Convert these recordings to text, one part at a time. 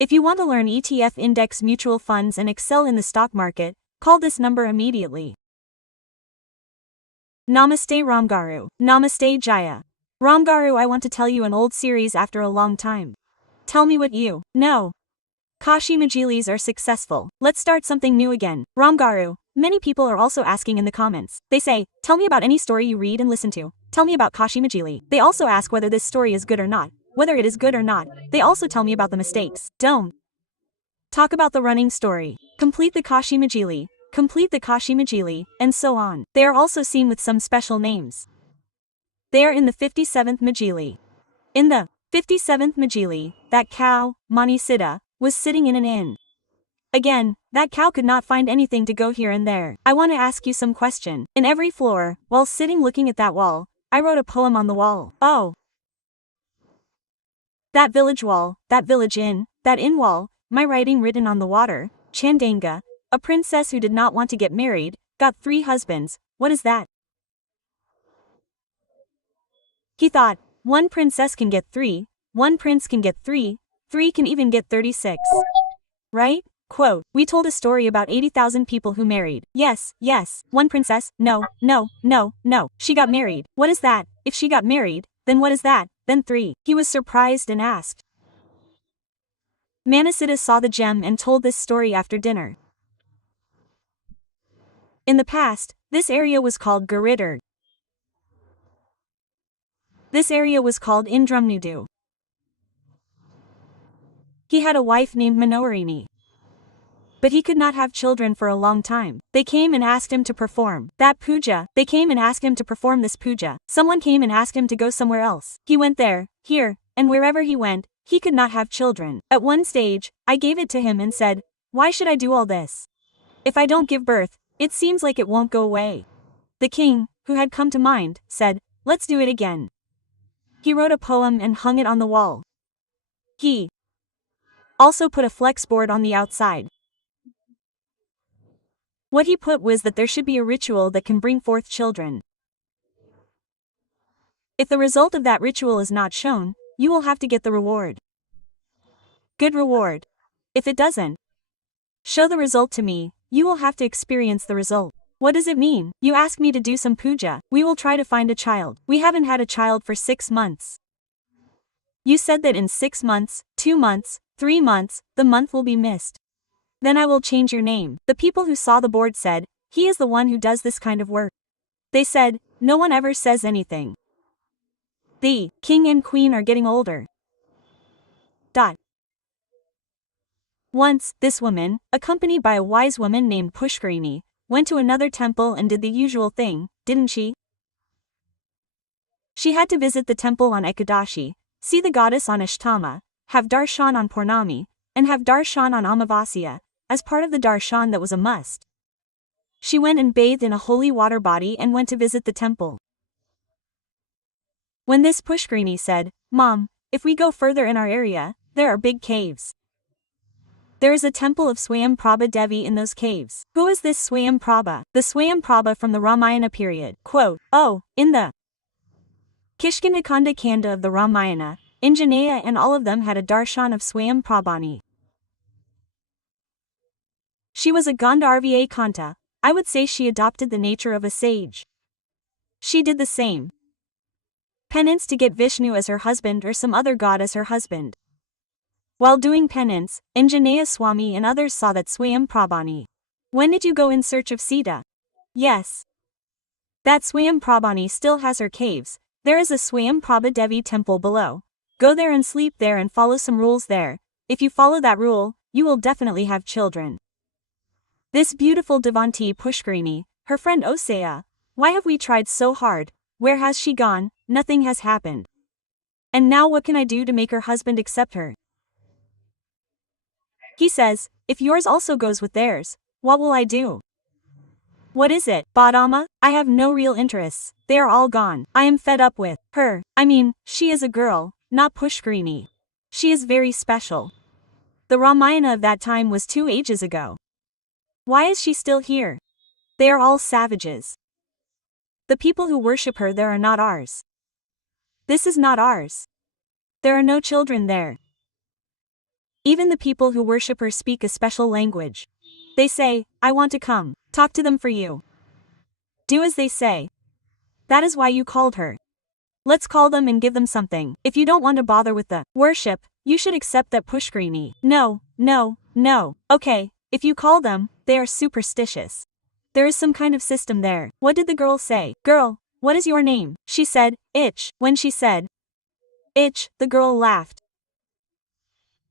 If you want to learn ETF index mutual funds and excel in the stock market, call this number immediately. Namaste Ramgaru. Namaste Jaya. Ramgaru, I want to tell you an old series after a long time. Tell me what you know. Kashi Majilis are successful. Let's start something new again. Ramgaru, many people are also asking in the comments. They say, tell me about any story you read and listen to. Tell me about Kashi Majili. They also ask whether this story is good or not. Whether it is good or not. They also tell me about the mistakes. Don't talk about the running story. Complete the Kashi Majili. Complete the Kashi Majili, and so on. They are also seen with some special names. They are in the 57th Majili. In the 57th Majili, that cow, Manisita, was sitting in an inn. Again, that cow could not find anything to go here and there. I want to ask you some question. In every floor, while sitting looking at that wall, I wrote a poem on the wall. Oh. That village wall, that village inn, that inn wall, my writing written on the water, Chandanga, a princess who did not want to get married, got 3 husbands, what is that? He thought, 1 princess can get 3, 1 prince can get 3, 3 can even get 36. Right? Quote, we told a story about 80,000 people who married. Yes, yes, 1 princess, no, no, no, no, she got married. What is that? If she got married, then what is that? Then 3. He was surprised and asked. Manisita saw the gem and told this story after dinner. In the past, this area was called Giridhar. This area was called Indramnudu. He had a wife named Manoharini. But he could not have children for a long time. They came and asked him to perform that puja. They came and asked him to perform this puja. Someone came and asked him to go somewhere else. He went there, here, and wherever he went, he could not have children. At one stage, I gave it to him and said, why should I do all this? If I don't give birth, it seems like it won't go away. The king, who had come to mind, said, let's do it again. He wrote a poem and hung it on the wall. He also put a flex board on the outside. What he put was that there should be a ritual that can bring forth children. If the result of that ritual is not shown, you will have to get the reward. Good reward. If it doesn't show the result to me, you will have to experience the result. What does it mean? You ask me to do some puja. We will try to find a child. We haven't had a child for 6 months. You said that in 6 months, 2 months, 3 months, the month will be missed. Then I will change your name. The people who saw the board said, he is the one who does this kind of work. They said, no one ever says anything. The king and queen are getting older. Once, this woman, accompanied by a wise woman named Pushkarini, went to another temple and did the usual thing, didn't she? She had to visit the temple on Ekadashi, see the goddess on Ashtama, have darshan on Purnami, and have darshan on Amavasya. As part of the darshan that was a must. She went and bathed in a holy water body and went to visit the temple. When this Pushkarini said, Mom, if we go further in our area, there are big caves. There is a temple of Swayamprabha Devi in those caves. Who is this Swayamprabha? The Swayamprabha from the Ramayana period. Quote, oh, in the Kishkinakanda Kanda of the Ramayana, Anjaneya and all of them had a darshan of Swayamprabhani. She was a Gandharva Kanta. I would say she adopted the nature of a sage. She did the same penance to get Vishnu as her husband or some other god as her husband. While doing penance, Anjaneya Swami and others saw that Swayamprabhani. When did you go in search of Sita? Yes. That Swayamprabhani still has her caves. There is a Swayamprabha Devi temple below. Go there and sleep there and follow some rules there. If you follow that rule, you will definitely have children. This beautiful devotee Pushkarini, her friend Osaya, why have we tried so hard? Where has she gone? Nothing has happened. And now what can I do to make her husband accept her? He says, if yours also goes with theirs, what will I do? What is it, Badama? I have no real interests, they are all gone. I am fed up with her. I mean, she is a girl, not Pushkarini. She is very special. The Ramayana of that time was 2 ages ago. Why is she still here? They are all savages. The people who worship her there are not ours. This is not ours. There are no children there. Even the people who worship her speak a special language. They say, I want to come. Talk to them for you. Do as they say. That is why you called her. Let's call them and give them something. If you don't want to bother with the worship, you should accept that Pushkarini. No. Okay, if you call them, they are superstitious. There is some kind of system there. What did the girl say? Girl, what is your name? She said, Itch. When she said, Itch, the girl laughed.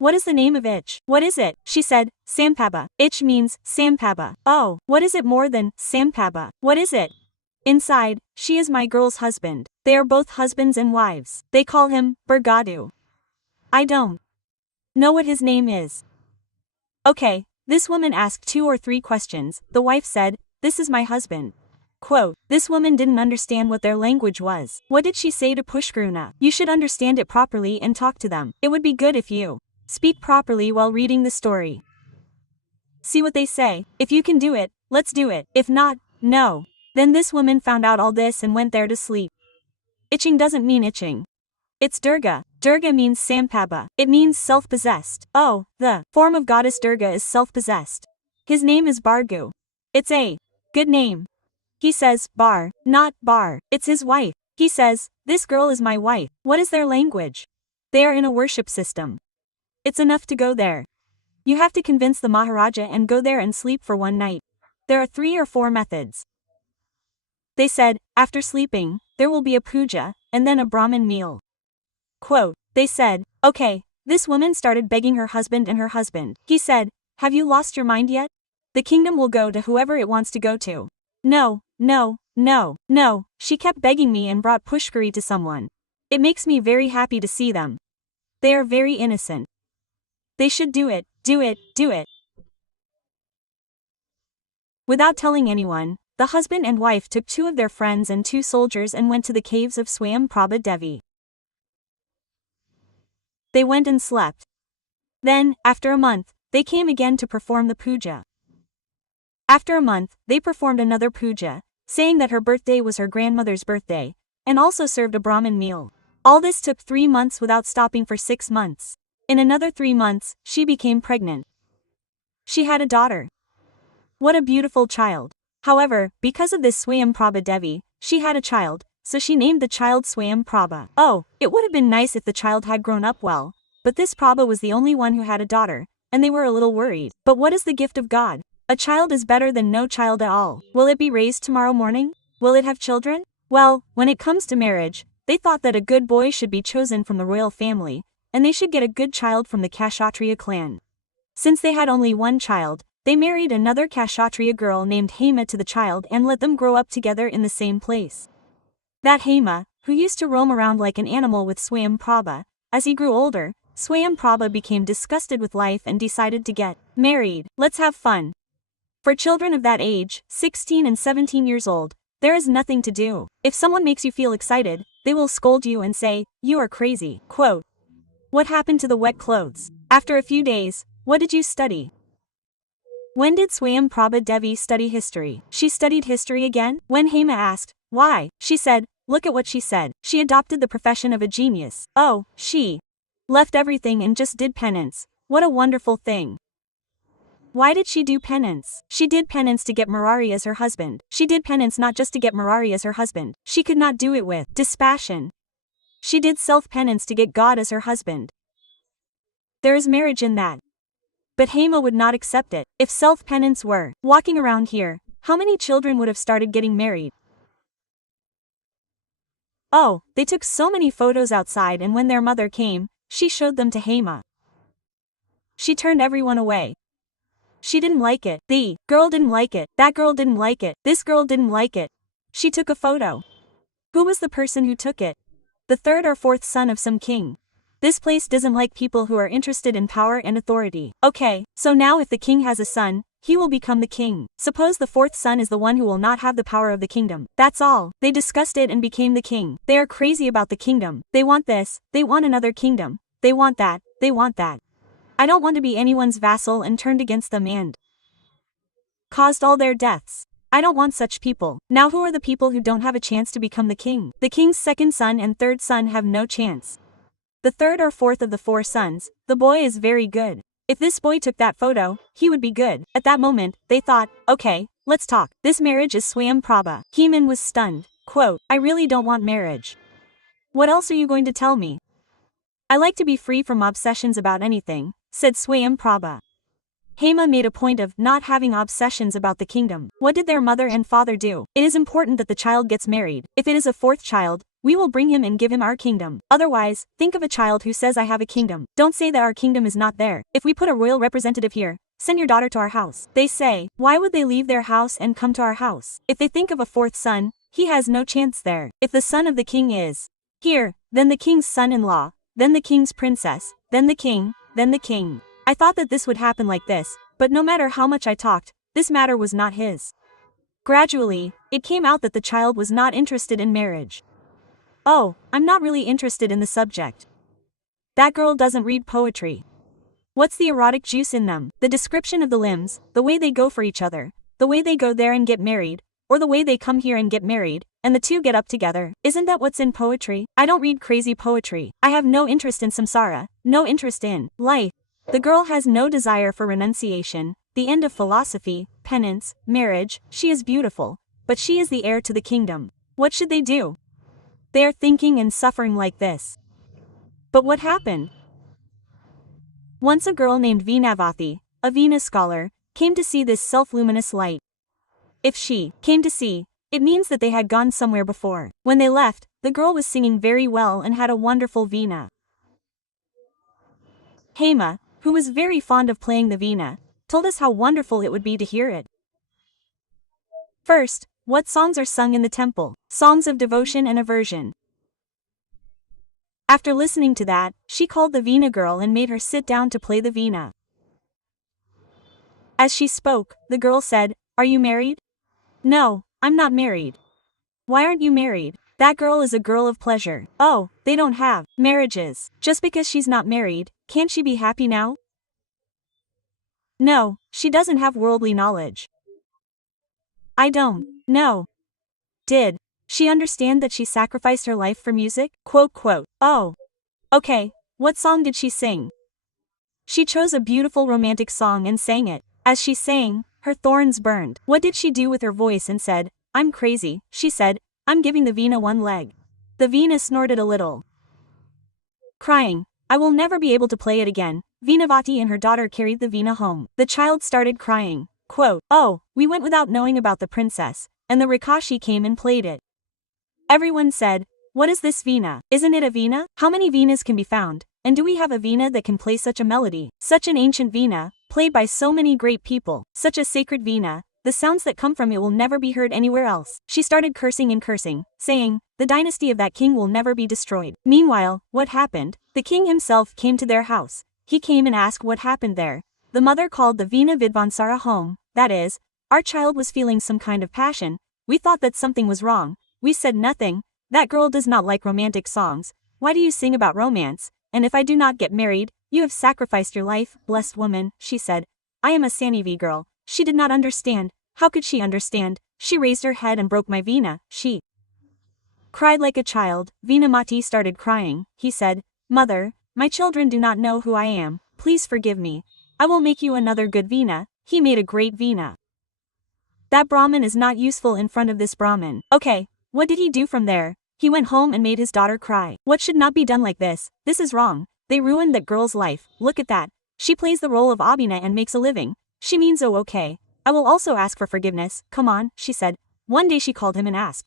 What is the name of Itch? What is it? She said, Sampaba. Itch means Sampaba. Oh, what is it more than Sampaba? What is it? Inside, she is my girl's husband. They are both husbands and wives. They call him Bergadu. I don't know what his name is. Okay, this woman asked 2 or 3 questions. The wife said, this is my husband. Quote, this woman didn't understand what their language was. What did she say to Pushkaruna? You should understand it properly and talk to them. It would be good if you speak properly while reading the story. See what they say. If you can do it, let's do it. If not, no. Then this woman found out all this and went there to sleep. Itching doesn't mean itching. It's Durga. Durga means Sampaba. It means self-possessed. Oh, the form of goddess Durga is self-possessed. His name is Bargu. It's a good name. He says, Bar, not Bar. It's his wife. He says, this girl is my wife. What is their language? They are in a worship system. It's enough to go there. You have to convince the Maharaja and go there and sleep for one night. There are 3 or 4 methods. They said, after sleeping, there will be a puja, and then a Brahmin meal. Quote, they said, okay, this woman started begging her husband and her husband. He said, have you lost your mind yet? The kingdom will go to whoever it wants to go to. No, she kept begging me and brought Pushkari to someone. It makes me very happy to see them. They are very innocent. They should do it. Without telling anyone, the husband and wife took 2 of their friends and 2 soldiers and went to the caves of Swayamprabha Devi. They went and slept. Then, after a month, they came again to perform the puja. After a month, they performed another puja, saying that her birthday was her grandmother's birthday, and also served a Brahmin meal. All this took 3 months without stopping for 6 months. In another 3 months, she became pregnant. She had a daughter. What a beautiful child. However, because of this Swayamprabha Devi, she had a child, so she named the child Swayamprabha. Oh, it would have been nice if the child had grown up well, but this Prabha was the only one who had a daughter, and they were a little worried. But what is the gift of God? A child is better than no child at all. Will it be raised tomorrow morning? Will it have children? Well, when it comes to marriage, they thought that a good boy should be chosen from the royal family, and they should get a good child from the Kshatriya clan. Since they had only one child, they married another Kshatriya girl named Hema to the child and let them grow up together in the same place. That Hema, who used to roam around like an animal with Swayamprabha, as he grew older, Swayamprabha became disgusted with life and decided to get married. Let's have fun. For children of that age, 16 and 17 years old, there is nothing to do. If someone makes you feel excited, they will scold you and say, you are crazy. Quote, what happened to the wet clothes? After a few days, what did you study? When did Swayamprabha Devi study history? She studied history again? When Hema asked, why? She said, look at what she said. She adopted the profession of a genius. Oh, she left everything and just did penance. What a wonderful thing. Why did she do penance? She did penance to get Murari as her husband. She did penance not just to get Murari as her husband. She could not do it with dispassion. She did self-penance to get God as her husband. There is marriage in that. But Hema would not accept it. If self-penance were walking around here, how many children would have started getting married? Oh, they took so many photos outside, and when their mother came, she showed them to Hema. She turned everyone away. She didn't like it. The girl didn't like it. That girl didn't like it. This girl didn't like it. She took a photo. Who was the person who took it? The 3rd or 4th son of some king. This place doesn't like people who are interested in power and authority. Okay, so now if the king has a son, he will become the king. Suppose the 4th son is the one who will not have the power of the kingdom. That's all. They discussed it and became the king. They are crazy about the kingdom. They want this, they want another kingdom. They want that, they want that. I don't want to be anyone's vassal and turned against them and caused all their deaths. I don't want such people. Now who are the people who don't have a chance to become the king? The king's 2nd son and 3rd son have no chance. The 3rd or 4th of the 4 sons, the boy is very good. If this boy took that photo, he would be good. At that moment, they thought, okay, let's talk. This marriage is Swayamprabha. Heman was stunned. Quote, I really don't want marriage. What else are you going to tell me? I like to be free from obsessions about anything, said Swayamprabha. Hema made a point of not having obsessions about the kingdom. What did their mother and father do? It is important that the child gets married. If it is a fourth child, we will bring him and give him our kingdom. Otherwise, think of a child who says I have a kingdom. Don't say that our kingdom is not there. If we put a royal representative here, send your daughter to our house. They say, why would they leave their house and come to our house? If they think of a fourth son, he has no chance there. If the son of the king is here, then the king's son-in-law, then the king's princess, then the king, then the king. I thought that this would happen like this, but no matter how much I talked, this matter was not his. Gradually, it came out that the child was not interested in marriage. Oh, I'm not really interested in the subject. That girl doesn't read poetry. What's the erotic juice in them? The description of the limbs, the way they go for each other, the way they go there and get married, or the way they come here and get married, and the two get up together. Isn't that what's in poetry? I don't read crazy poetry. I have no interest in samsara, no interest in life. The girl has no desire for renunciation, the end of philosophy, penance, marriage. She is beautiful, but she is the heir to the kingdom. What should they do? They are thinking and suffering like this. But what happened? Once a girl named Veenavati, a Veena scholar, came to see this self-luminous light. If she came to see, it means that they had gone somewhere before. When they left, the girl was singing very well and had a wonderful Veena. Hema, who was very fond of playing the Veena, told us how wonderful it would be to hear it. First, what songs are sung in the temple? Songs of devotion and aversion. After listening to that, she called the Veena girl and made her sit down to play the Veena. As she spoke, the girl said, "Are you married?" "No, I'm not married." "Why aren't you married?" "That girl is a girl of pleasure." "Oh, they don't have marriages. Just because she's not married, can't she be happy now?" "No, she doesn't have worldly knowledge." "I don't know. Did she understand that she sacrificed her life for music?" "Oh. Okay, what song did she sing?" "She chose a beautiful romantic song and sang it. As she sang, her thorns burned." "What did she do with her voice and said, 'I'm crazy'?" "She said, 'I'm giving the Veena one leg.'" The Veena snorted a little, crying, "I will never be able to play it again." Veenavati and her daughter carried the Veena home. The child started crying. "Oh, we went without knowing about the princess, and the Rakashi came and played it." Everyone said, "What is this Veena? Isn't it a Veena? How many Veenas can be found? And do we have a Veena that can play such a melody? Such an ancient Veena, played by so many great people, such a sacred Veena, the sounds that come from it will never be heard anywhere else." She started cursing and cursing, saying, "The dynasty of that king will never be destroyed." Meanwhile, what happened? The king himself came to their house. He came and asked what happened there. The mother called the Veena Vidvansara home, that is, our child was feeling some kind of passion. We thought that something was wrong. We said nothing. That girl does not like romantic songs. Why do you sing about romance? And if I do not get married, you have sacrificed your life, blessed woman, she said. I am a Sanivi girl. She did not understand. How could she understand? She raised her head and broke my Veena. She cried like a child. Veenamati started crying. He said, "Mother, my children do not know who I am. Please forgive me. I will make you another good Veena." He made a great Veena. That Brahmin is not useful in front of this Brahmin. Okay, what did he do from there? He went home and made his daughter cry. What should not be done like this? This is wrong. They ruined that girl's life. Look at that. She plays the role of Abhina and makes a living. She means oh okay. I will also ask for forgiveness. Come on, she said. One day she called him and asked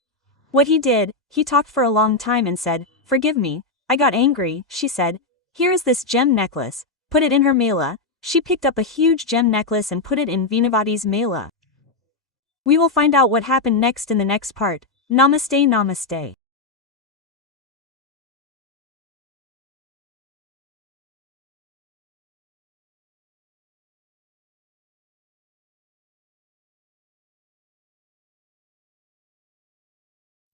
what he did. He talked for a long time and said, "Forgive me. I got angry," she said. "Here is this gem necklace. Put it in her mela." She picked up a huge gem necklace and put it in Veenavati's mela. We will find out what happened next in the next part. Namaste, namaste.